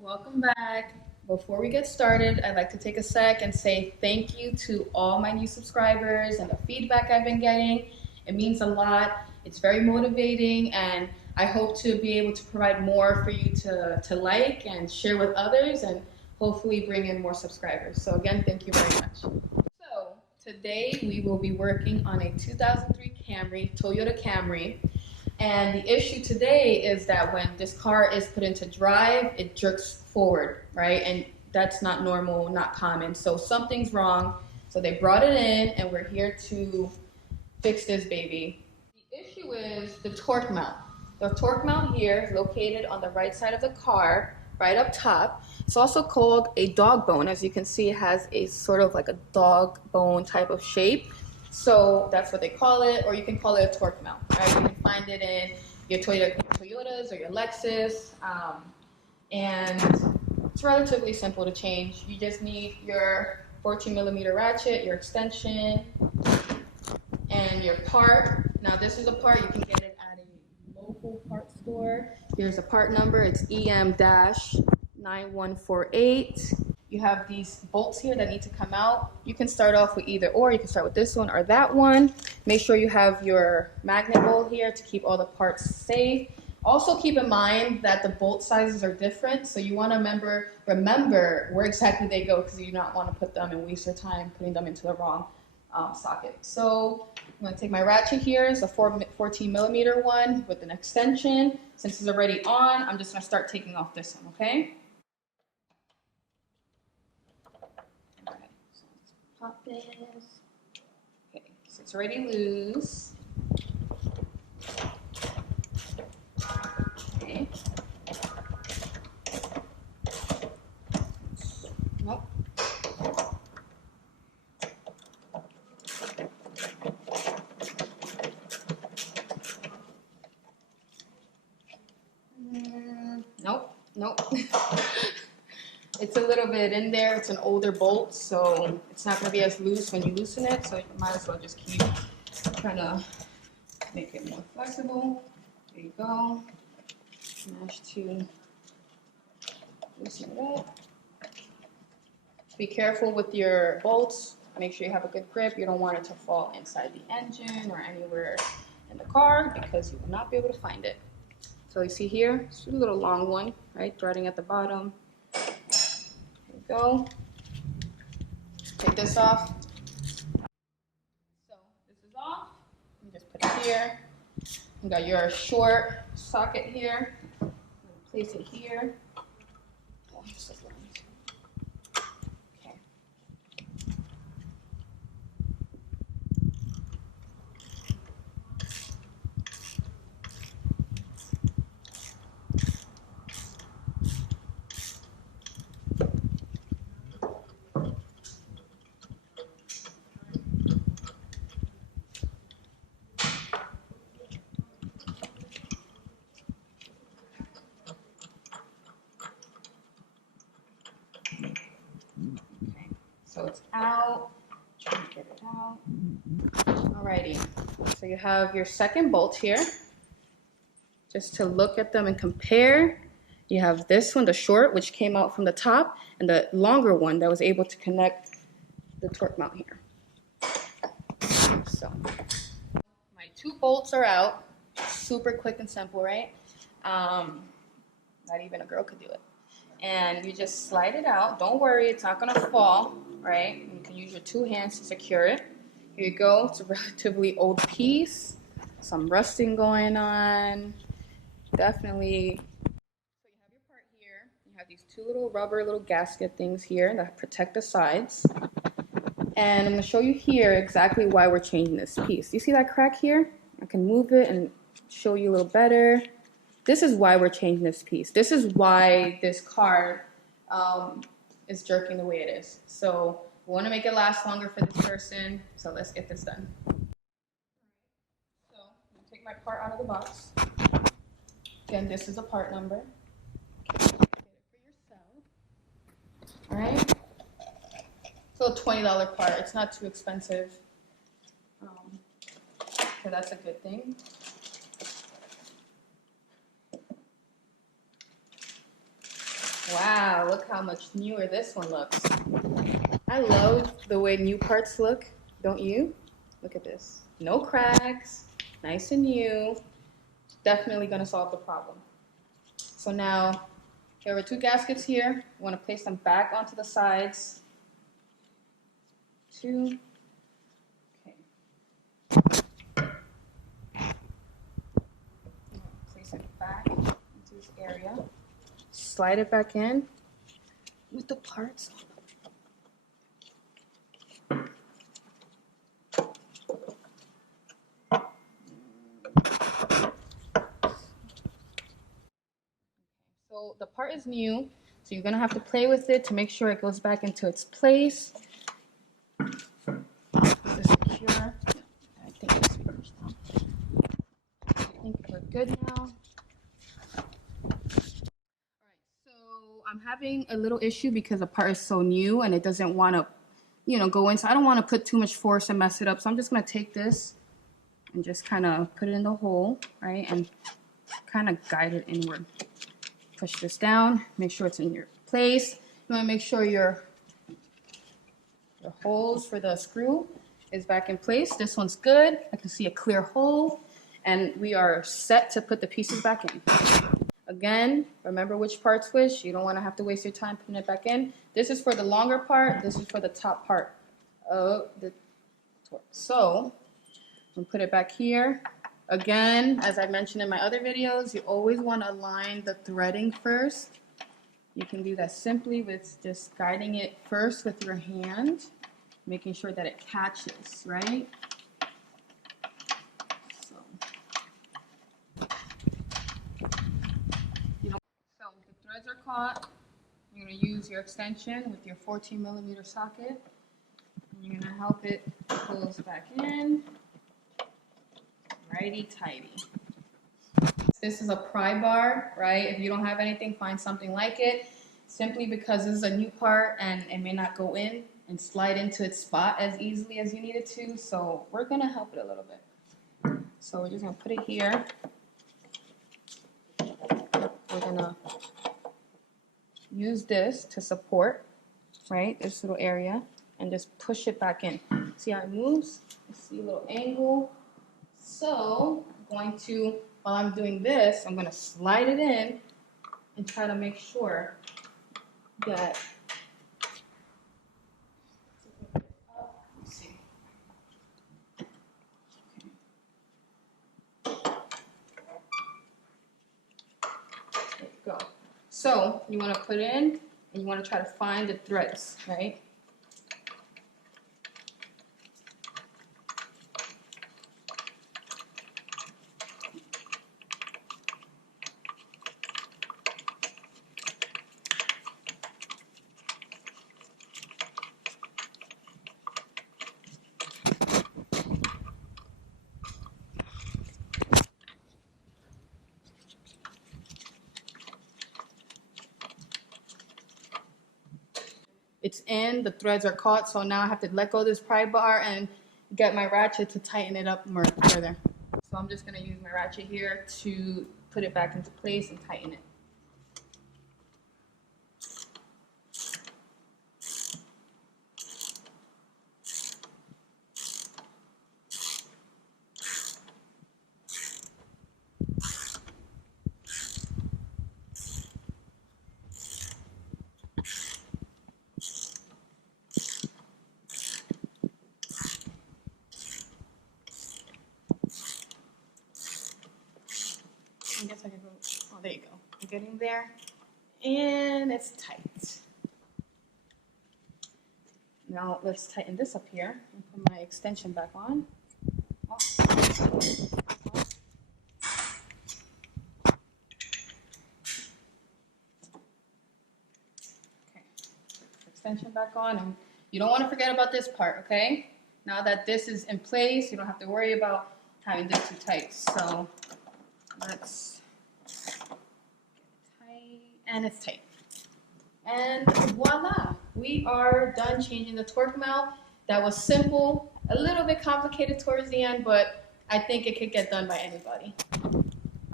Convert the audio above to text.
Welcome back. Before we get started, I'd like to take a sec and say thank you to all my new subscribers and the feedback I've been getting. It means a lot. It's very motivating, and I hope to be able to provide more for you to like and share with others and hopefully bring in more subscribers. So again, thank you very much. So today we will be working on a 2003 Camry, Toyota Camry. And the issue today is that when this car is put into drive, it jerks forward, right? And that's not normal, not common. So something's wrong. So they brought it in, and we're here to fix this baby. The issue is the torque mount. The torque mount here is located on the right side of the car, right up top. It's also called a dog bone. As you can see, it has a sort of like a dog bone type of shape. So that's what they call it, or you can call it a torque mount, right? You can find it in your Toyotas or your Lexus, and it's relatively simple to change. You just need your 14mm ratchet, your extension, and your part. Now this is a part, you can get it at a local part store. Here's a part number, it's EM-9148. You have these bolts here that need to come out. You can start off with either or. You can start with this one or that one. Make sure you have your magnet bolt here to keep all the parts safe. Also keep in mind that the bolt sizes are different, so you want to remember where exactly they go, because you do not want to put them and waste your time putting them into the wrong socket. So I'm going to take my ratchet here. It's a 14mm one with an extension. Since it's already on, I'm just going to start taking off this one, okay? Pop this. Okay, so it's already loose. Okay. Nope. Nope. It's a little bit in there. It's an older bolt, so it's not going to be as loose when you loosen it. So you might as well just keep trying to make it more flexible. There you go. Mash to loosen it up. Be careful with your bolts. Make sure you have a good grip. You don't want it to fall inside the engine or anywhere in the car, because you will not be able to find it. So you see here, it's a little long one, right? Threading at the bottom. Go. Take this off. So this is off. You just put it here. You got your short socket here. Place it here. Okay. So it's out. Trying to get it out. Alrighty. So you have your second bolt here. Just to look at them and compare, you have this one, the short, which came out from the top, and the longer one that was able to connect the torque mount here. So my two bolts are out. Super quick and simple, right? Not even a girl could do it. And you just slide it out. Don't worry, it's not gonna fall, right? You can use your two hands to secure it. Here you go. It's a relatively old piece. Some rusting going on. Definitely. So you have your part here. You have these two little rubber gasket things here that protect the sides. And I'm gonna show you here exactly why we're changing this piece. You see that crack here? I can move it and show you a little better. This is why we're changing this piece. This is why this car is jerking the way it is. So we want to make it last longer for this person. So let's get this done. So I'm going to take my part out of the box. Again, this is a part number. Get it for yourself. All right. It's a $20 part. It's not too expensive. So that's a good thing. Wow, look how much newer this one looks. I love the way new parts look, don't you? Look at this. No cracks, nice and new. Definitely gonna solve the problem. So now, there are two gaskets here. You wanna place them back onto the sides. Two. Okay. Place it back into this area. Slide it back in with the parts. So the part is new, so you're gonna have to play with it to make sure it goes back into its place. Is this secure? I think it needs to be pushed down. I think we're good now. So I'm having a little issue because the part is so new and it doesn't want to, go in. So I don't want to put too much force and mess it up. So I'm just going to take this and just kind of put it in the hole, right? And kind of guide it inward. Push this down, make sure it's in your place. You want to make sure your holes for the screw is back in place. This one's good. I can see a clear hole and we are set to put the pieces back in. Again, remember which part's which. You don't want to have to waste your time putting it back in. This is for the longer part. This is for the top part of the torque. So, I'm going to put it back here. Again, as I mentioned in my other videos, you always want to align the threading first. You can do that simply with just guiding it first with your hand, making sure that it catches, right? So the threads are caught. You're going to use your extension with your 14mm socket. And you're going to help it close back in. Righty tighty. This is a pry bar, right? If you don't have anything, find something like it. Simply because this is a new part and it may not go in and slide into its spot as easily as you need it to. So we're going to help it a little bit. So we're just going to put it here. We're going to use this to support, right, this little area, and just push it back in. See how it moves? See a little angle. So I'm going to, while I'm doing this, I'm going to slide it in and try to make sure that go. So you want to put in and you want to try to find the threads, right? It's in, the threads are caught, so now I have to let go of this pry bar and get my ratchet to tighten it up more further. So I'm just going to use my ratchet here to put it back into place and tighten it. I guess I can go, oh, there you go. I'm getting there. And it's tight. Now let's tighten this up here and put my extension back on. Oh. Okay, extension back on, and you don't want to forget about this part, okay? Now that this is in place, you don't have to worry about having this too tight. So let's get it tight, and it's tight. And voila, we are done changing the torque mount. That was simple, a little bit complicated towards the end, but I think it could get done by anybody.